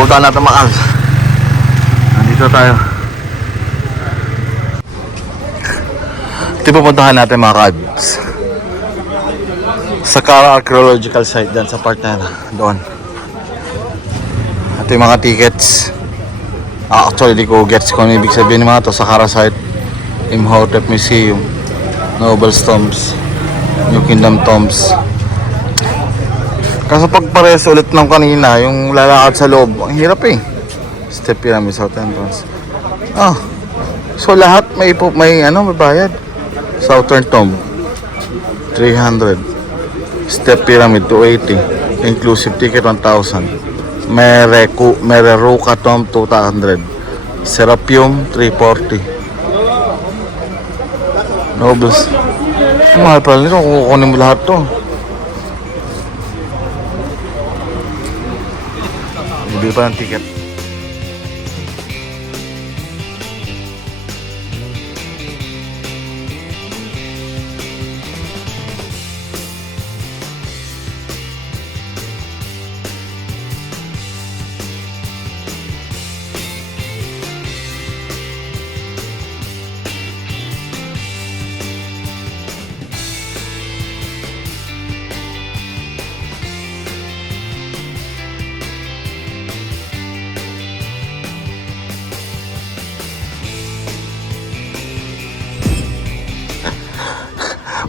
Bautan natin mga Kalbz. Nandito tayo. Ito pupuntahan natin mga Kalbz. Saqqara archaeological site dyan sa part na doon. Ito yung mga tickets. Actually di ko gets kung ano ibig sabihin ng mga to. Saqqara site, Imhotep Museum, Noble's Tombs, New Kingdom Tombs. Kaso pag pares ulit ng kanina, yung lalakad sa loob, ang hirap eh. Step Pyramid, South Entrance. So lahat may bayad. Southern Tomb 300, Step Pyramid 280, inclusive ticket 1,000, Mereruka Tomb 200, Serapeum 340. Nobles. Mahal pala nito kung kukunin mo lahat to. Bili pa ng ticket.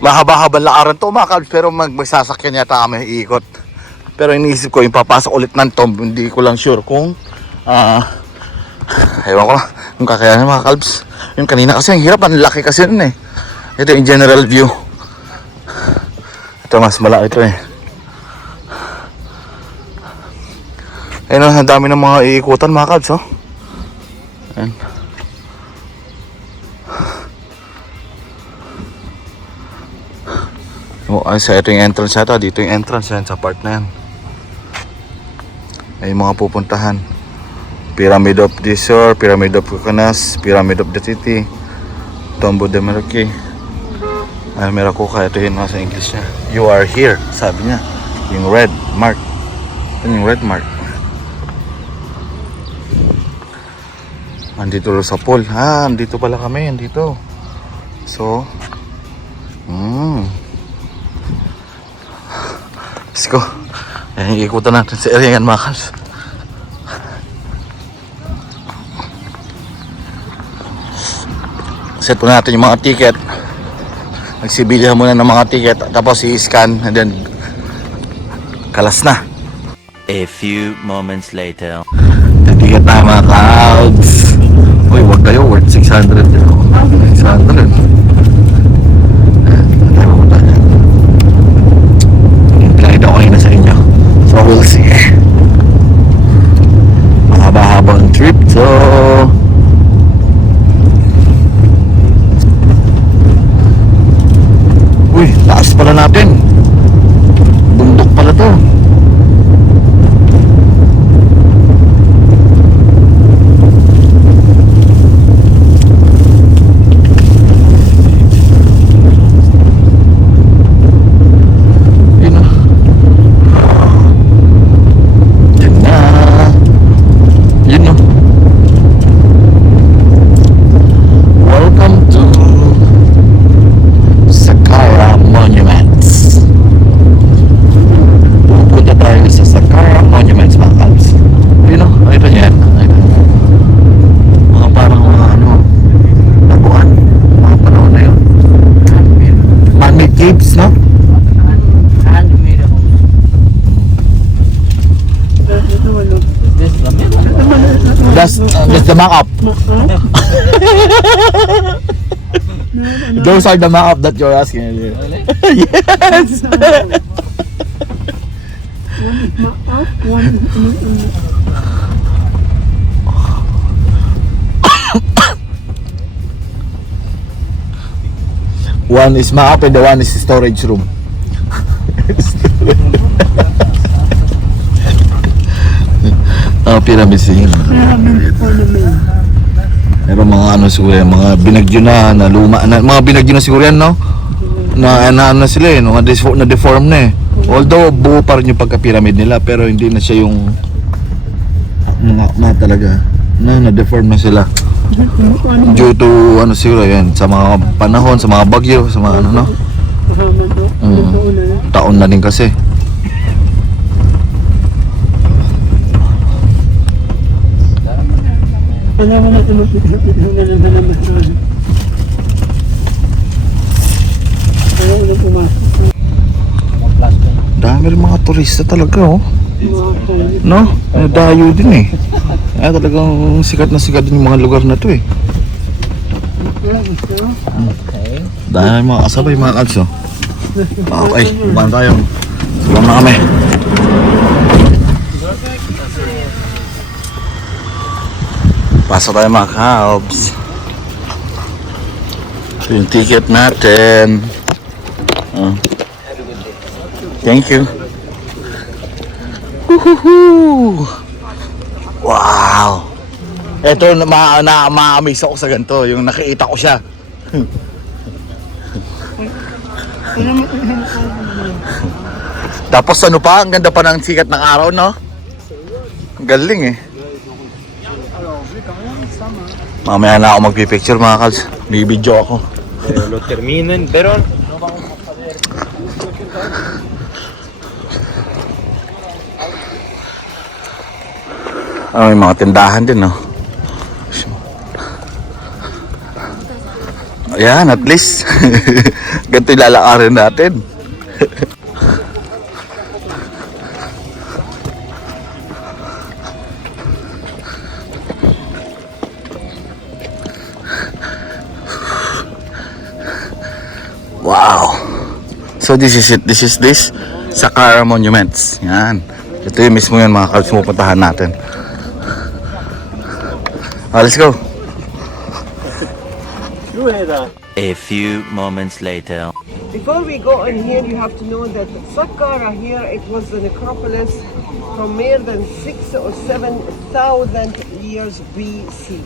Mahaba-habang lakaran to mga Kalbz, pero magsasakyan yata kami iikot. Pero iniisip ko yung papasok ulit ng tomb, hindi ko lang sure kung ewan ko lang kung kakayanin mga Kalbz. Yung kanina kasi ang hirap, ang laki kasi nun eh. Ito yung general view. Ito mas malaki ito eh. Ayun, ang dami ng mga iikutan mga Kalbz, oh. Ayun. Sa ito yung entrance yata, dito yung entrance yan sa part na yan. Ay mga pupuntahan. Pyramid of the Shore, Pyramid of Kukanas, Pyramid of the City, Tomb of the Meraki. Ay Merakuka, ito yun sa English niya. You are here, sabi niya. Yung red mark. Ito yung red mark. Andito sa pool. Andito pala kami, andito. So, let's go. Ayan, ikutan natin sa area yan mga Kalbz. Set po natin yung mga ticket. Magsibilihan muna ng mga ticket, tapos i-scan and then kalas na. A few moments later. Ticket na mga Kalbz. Uy, wag kayo, worth 600. 600. So we'll see. Mahaba-habang trip to. Uy, taas pala natin. Bundok pala to. Kalbz, no? That's the mock-up. Those are the mock-up that you're asking. Really? Yes. One is mock-up and the one is storage room. Pyramid siguro. Pero mga ano siguro, mga binagyo na luma na, mga binagyo na siguro yan, no? Na ano sila eh, no? Na deform na eh. Although buo pa rin yung pagka-pyramid nila, pero hindi na siya yung mga talaga. Na-deform na sila. Due to ano siguro yan, sa mga panahon, sa mga bagyo, sa mga ano no. Taon na din kasi. Dami rin mga turista talaga oh. No? Dayo din eh. Ay, talagang sikat na sikat din yung mga lugar na to eh. Dahil mga kasabay mga Kalbz oh. Okay, buwan tayo. Sulam na kami. Pasok tayo mga Kalbz. Ito yung ticket natin. Thank you. Woohoo! Wow! Ito ma-amaze ako sa ganito, yung nakita ko siya. Tapos ano pa, ang ganda pa ng sikat ng araw, no? Ang galing eh. Mamaya na ako magpipicture mga Kalbz. Bibidyo ako. Lo terminen, pero may mga tindahan din, no? Ayan, at least. Ganito yung lalakarin natin. Wow! So this is it. This is this Saqqara Monuments. Yan. Ito yung mismo yan mga Kalbz, pupuntahan natin. Let's go. A few moments later. Before we go on here, you have to know that Saqqara here, it was a necropolis from more than 6,000 or 7,000 years BC.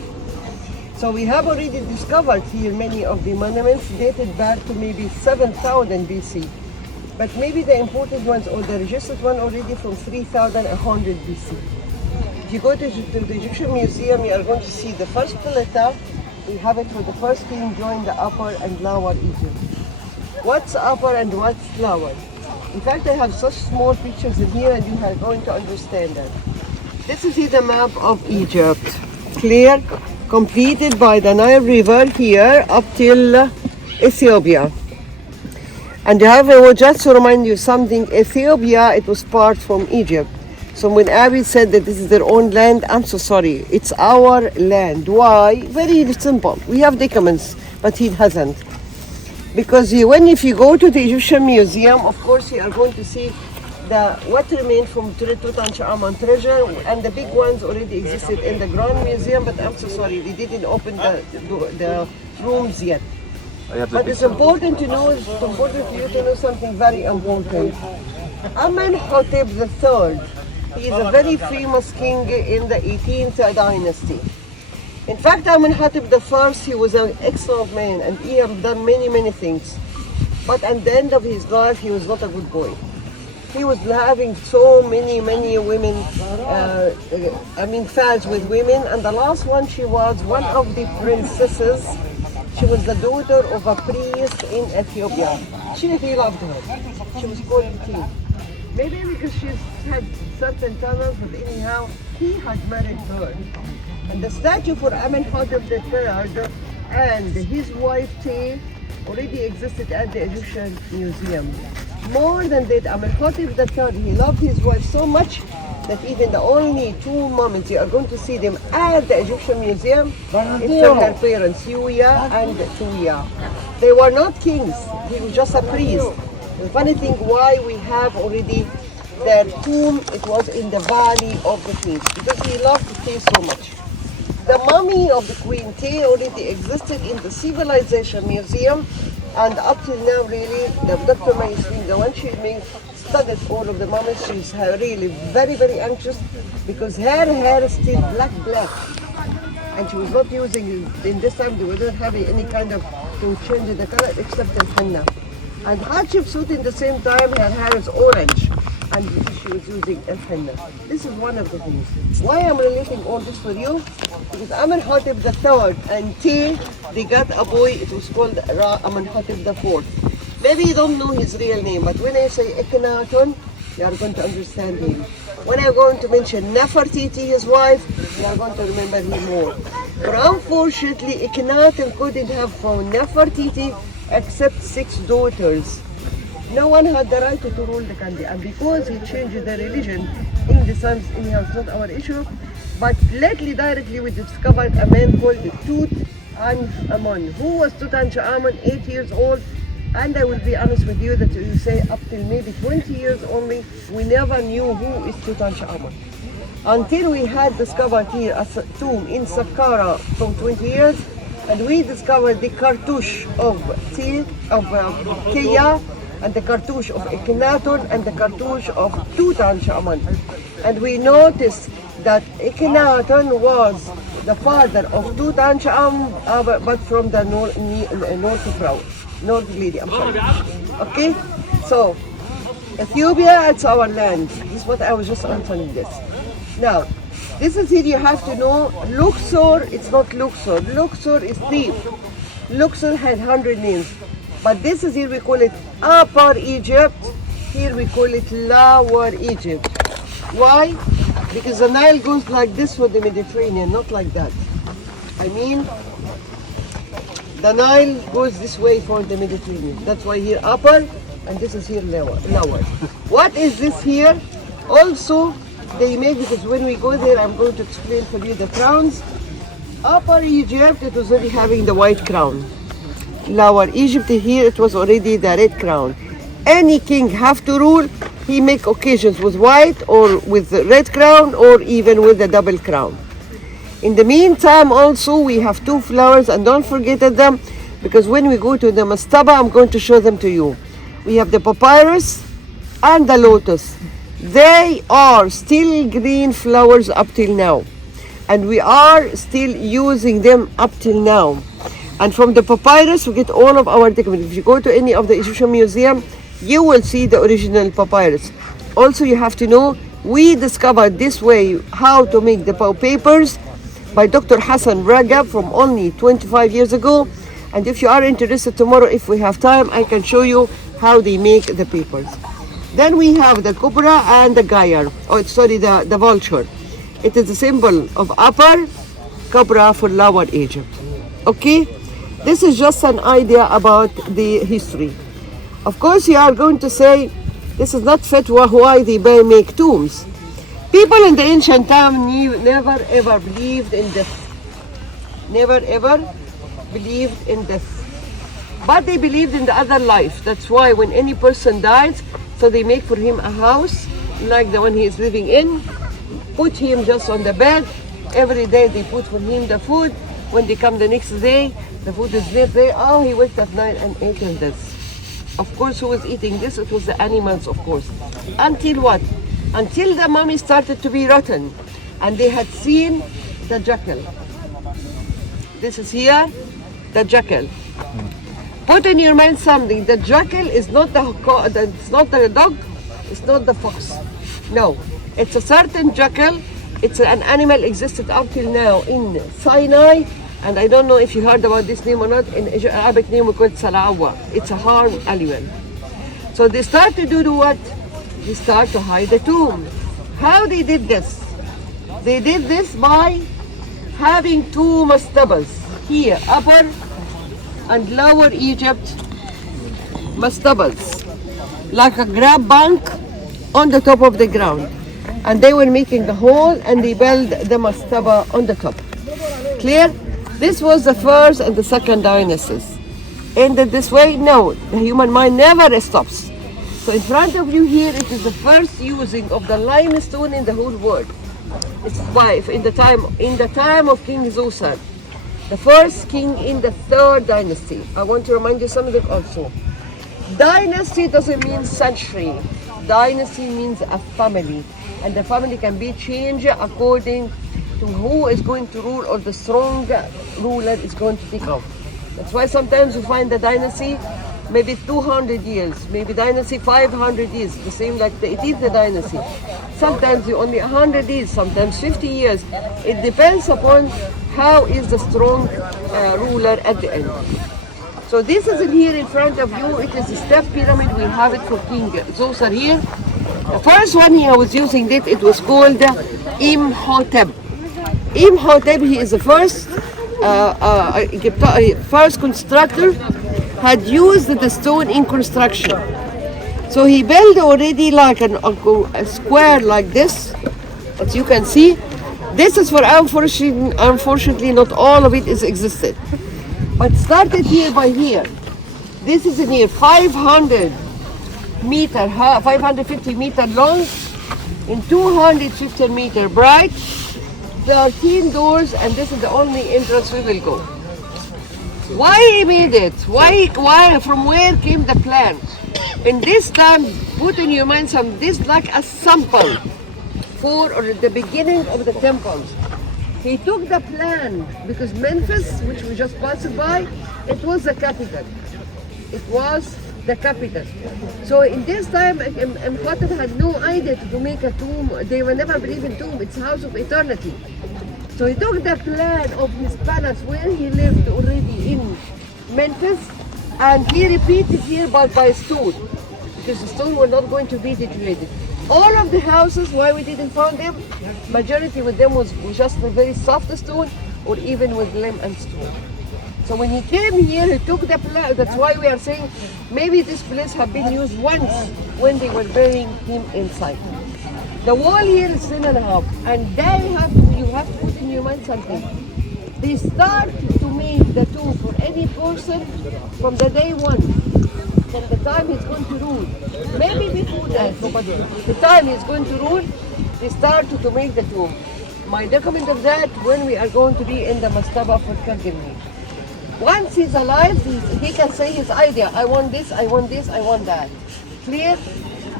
So we have already discovered here many of the monuments dated back to maybe 7,000 BC. But maybe the important ones or the registered one already from 3,100 BC. If you go to the Egyptian Museum, you are going to see the first pillar. We have it for the first king joined the Upper and Lower Egypt. What's Upper and what's Lower? In fact, I have such small pictures in here and you are going to understand that. This is the map of Egypt. Clear, completed by the Nile River here up till Ethiopia. And however, just to remind you something, Ethiopia, it was part from Egypt. So when Abiy said that this is their own land, I'm so sorry. It's our land. Why? Very simple. We have documents, but he hasn't. Because if you go to the Egyptian Museum, of course you are going to see what remained from Tutankhamun treasure, and the big ones already existed in the Grand Museum, but I'm so sorry, they didn't open the rooms yet. But it's important to know, it's important for you to know something very important. Amenhotep III, he is a very famous king in the 18th dynasty. In fact, Amenhotep I, he was an excellent man and he had done many, many things. But at the end of his life, he was not a good boy. He was having so many women, fads with women, and the last one, she was one of the princesses. She was the daughter of a priest in Ethiopia. He loved her. She was called King. Maybe because she had certain talents, but anyhow, he had married her. And the statue for Amenhotep III and his wife Te already existed at the Egyptian Museum. More than that, Amenhotep III, he loved his wife so much that even the only two moments you are going to see them at the Egyptian Museum is from her parents, Huya and Tuya. They were not kings, he was just a priest. The funny thing why we have already their tomb, it was in the valley of the kings, because he loved Te so much. The mummy of the Queen Te already existed in the Civilization Museum, and up till now really, the Dr. Maisrin, the one she studied all of the mummies, she's really very anxious because her hair is still black. And she was not using, in this time they were not having any kind of to change the color except in henna. And Hatshepsut in the same time, her hair is orange. and she was using henna. This is one of the things. Why I'm relating all this for you? Because Amenhotep III until they got a boy, it was called Amenhotep IV. Maybe you don't know his real name, but when I say Akhenaten, you are going to understand him. When I'm going to mention Nefertiti, his wife, you are going to remember him more. But unfortunately, Akhenaten couldn't have from Nefertiti except 6 daughters. No one had the right to rule the country, and because he changed the religion in the sons, anyhow, it's not our issue. But lately, directly, we discovered a man called Tutankhamun. Who was Tutankhamun? 8 years old. And I will be honest with you that you say up till maybe 20 years only, we never knew who is Tutankhamun. Until we had discovered here a tomb in Saqqara from 20 years, and we discovered the cartouche of Kea, and the cartouche of Akhenaten, and the cartouche of Tutankhamun. And we noticed that Akhenaten was the father of Tutankhamun, but from the North lady, I'm sorry. Okay? So, Ethiopia, it's our land. This is what I was just answering this. Now, this is here you have to know, Luxor, it's not Luxor. Luxor is thief. Luxor had 100 names. But this is here we call it Upper Egypt. Here we call it Lower Egypt. Why? Because the Nile goes like this for the Mediterranean, not like that. I mean, the Nile goes this way for the Mediterranean. That's why here upper, and this is here lower. What is this here? Also, they make, because when we go there, I'm going to explain for you the crowns. Upper Egypt, it was already having the white crown. Lower Egypt, here it was already the red crown. Any king have to rule, he make occasions with white or with the red crown or even with the double crown. In the meantime, also, we have 2 flowers, and don't forget them, because when we go to the mastaba, I'm going to show them to you. We have the papyrus and the lotus. They are still green flowers up till now, and we are still using them up till now. And from the papyrus, we get all of our documents. If you go to any of the Egyptian museum, you will see the original papyrus. Also, you have to know, we discovered this way how to make the papers by Dr. Hassan Ragab from only 25 years ago. And if you are interested tomorrow, if we have time, I can show you how they make the papers. Then we have the cobra and the gyre. Oh, sorry, the vulture. It is a symbol of upper, cobra for lower Egypt. Okay? This is just an idea about the history. Of course, you are going to say, this is not fatwa why they make tombs. People in the ancient time never ever believed in death. Never ever believed in death. But they believed in the other life. That's why when any person dies, so they make for him a house like the one he is living in, put him just on the bed. Every day they put for him the food. When they come the next day, the food is there. Oh, he waked at night and ate this. Of course, who was eating this? It was the animals, of course. Until what? Until the mummy started to be rotten, and they had seen the jackal. This is here, the jackal. Put in your mind something. The jackal is not it's not the dog, it's not the fox. No, it's a certain jackal. It's an animal existed up till now in Sinai, and I don't know if you heard about this name or not. In Arabic name we call it Salawa. It's a harm animal. So they start to do what? They start to hide the tomb. How they did this? They did this by having 2 mastabas here, upper and lower Egypt mastabas, like a grab bank on the top of the ground. And they were making the hole and they built the mastaba on the top. Clear? This was the first and the second dynasties. Ended this way? No, the human mind never stops. So in front of you here, it is the first using of the limestone in the whole world. It's why in the time of King Zosan, the first king in the 3rd dynasty. I want to remind you something also. Dynasty doesn't mean century. Dynasty means a family, and the family can be changed according to who is going to rule or the strong ruler is going to take off. That's why sometimes you find the dynasty maybe 200 years, maybe dynasty 500 years, the same like the 18th dynasty. Sometimes you only 100 years, sometimes 50 years. It depends upon how is the strong ruler at the end. So this is here in front of you. It is a step pyramid. We have it for King Zoser here. The first one he was using it was called Imhotep. Imhotep, he is the first first constructor, had used the stone in construction. So he built already like a square like this, as you can see. This is for unfortunately not all of it is existed. But started here by here. This is in here 550 meter long and 250 meter bright. 13 doors, and this is the only entrance we will go. Why he made it? Why? From where came the plan? In this time, put in your mind this like a sample for the beginning of the temples. He took the plan because Memphis, which we just passed by, it was the capital. It was the capital. So in this time, Imhotep had no idea to make a tomb. They will never believe in tomb. It's house of eternity. So he took the plan of his palace where he lived already in Memphis, and he repeated here by stone, because the stone were not going to be deteriorated. All of the houses, why we didn't find them, majority with them was just a very soft stone, or even with limb and stone. So when he came here, he took the plan. That's why we are saying maybe this place had been used once when they were burying him inside. The wall here is 10.5, and you have to put in your mind something. They start to make the tomb for any person from the day one, from the time he's going to rule. Maybe before that, but the time he's going to rule, they start to make the tomb. My document of that when we are going to be in the mastaba for Kalbz. Once he's alive, he can say his idea. I want this, I want this, I want that. Clear?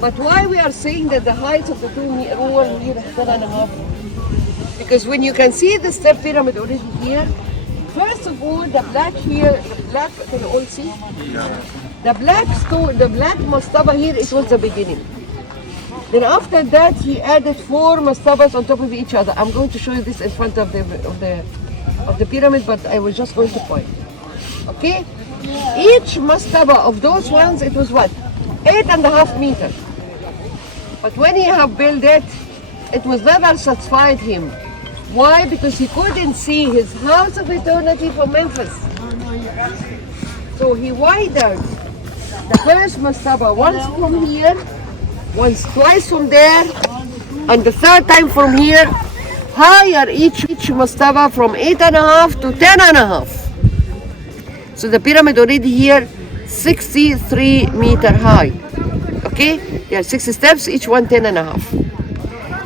But why we are saying that the height of the tomb here is 10.5? Because when you can see the step pyramid already here, first of all, the black here, the black, can you all see? The black stone, the black mastaba here, it was the beginning. Then after that, he added 4 mastabas on top of each other. I'm going to show you this in front of the pyramid, but I was just going to point. Okay? Each mastaba of those ones, it was what? 8.5 meters. But when he have built it, it was never satisfied him. Why? Because he couldn't see his house of eternity from Memphis. So he widened the first mastaba once from here, twice from there, and the third time from here, higher each mastaba from 8.5 to 10.5. So the pyramid already here 63 meter high. Okay, there are 6 steps, each one 10.5.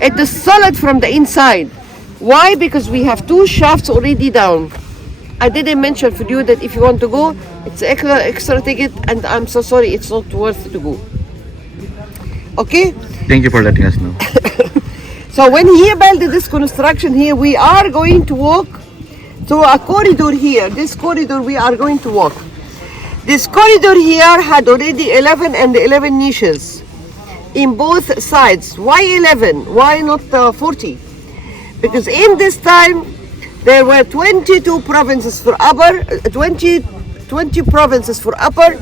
It is solid from the inside. Why? Because we have 2 shafts already down. I didn't mention for you that if you want to go, it's extra ticket, and I'm so sorry, it's not worth to go. Okay? Thank you for letting us know. So when he built this construction here, we are going to walk through a corridor here. This corridor we are going to walk. This corridor here had already 11 niches in both sides. Why 11? Why not 40? Because in this time there were 22 provinces for upper, 20 provinces for upper,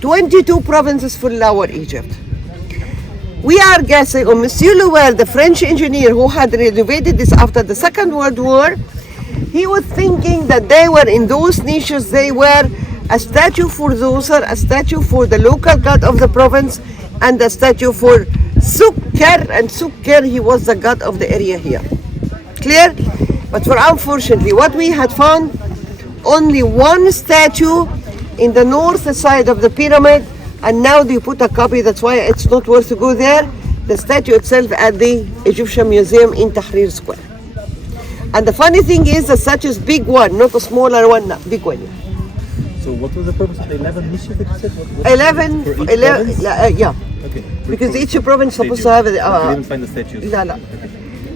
22 provinces for lower Egypt. We are guessing, or Monsieur Louel, the French engineer who had renovated this after the Second World War, he was thinking that they were in those niches, they were a statue for Zoser, a statue for the local god of the province, and a statue for Saqqara, and Saqqara, he was the god of the area here. Clear? But for unfortunately, what we had found, only one statue in the north side of the pyramid, and now they put a copy, that's why it's not worth to go there. The statue itself at the Egyptian Museum in Tahrir Square. And the funny thing is, the statue is big one, not a smaller one, big one. So what was the purpose of the 11 niches that you said? 11, for each 11 province? yeah. Okay. Because each province is supposed to have you didn't find the statues? No.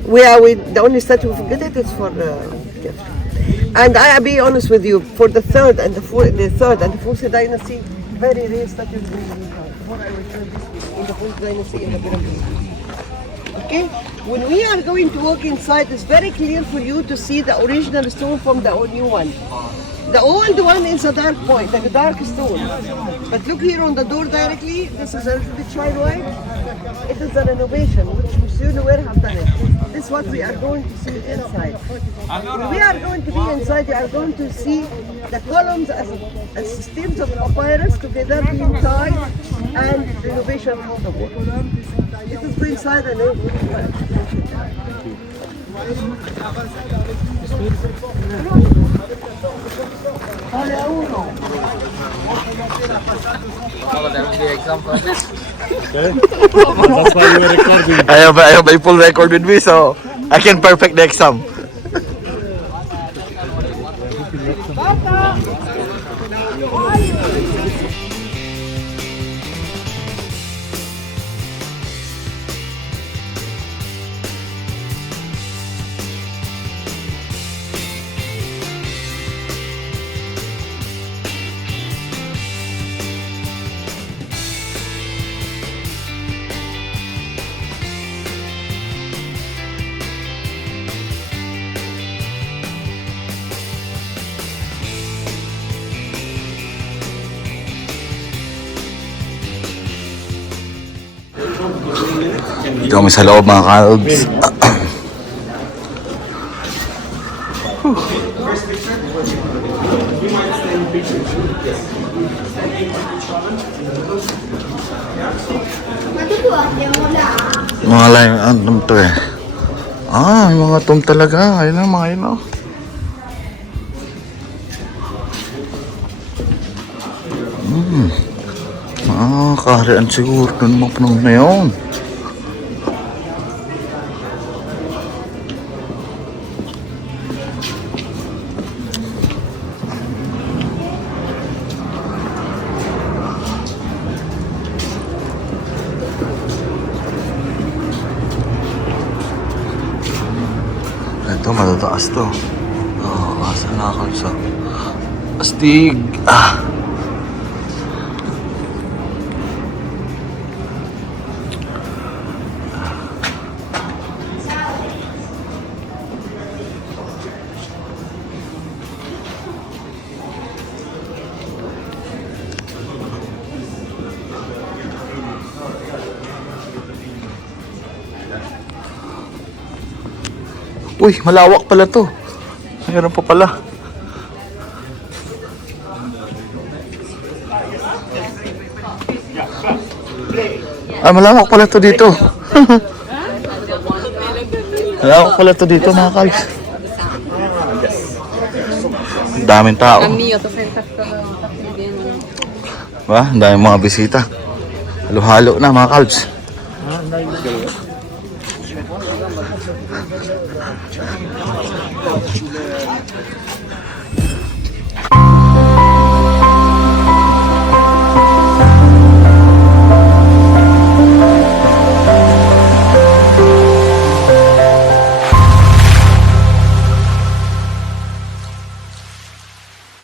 The only statue we forget it is for and I'll be honest with you, for the third and the fourth dynasty, very rare statues in what I will show this in the first dynasty in the pyramid. Okay? When we are going to walk inside, it's very clear for you to see the original stone from the new one. The old one is a dark point, like a dark stone. But look here on the door directly, this is a little bit shine white. It is a renovation, which Monsieur Noir have done it. This is what we are going to see inside. When we are going to be inside, you are going to see the columns as systems of papyrus together being tied and renovation from the wall. It is go inside and That's why you were recording. I have a full record with me, so I can perfect the exam. Dito kami sa loob, mga Kalbz. Mga lime, ano to eh? Ah, yung mga tom talaga. Ayun na, mga yun oh. Kaharian siguro dun mga panahon na yun. Ito, matataas to. Oh, asa na ako sa astig. Ah. Uy, malawak pala to. Mayroon pa pala. Ah, malawak pala to dito. Malawak pala to dito, mga Kalbz. Daming tao. Ba, ang daming mga bisita. Halo-halo na, mga Kalbz.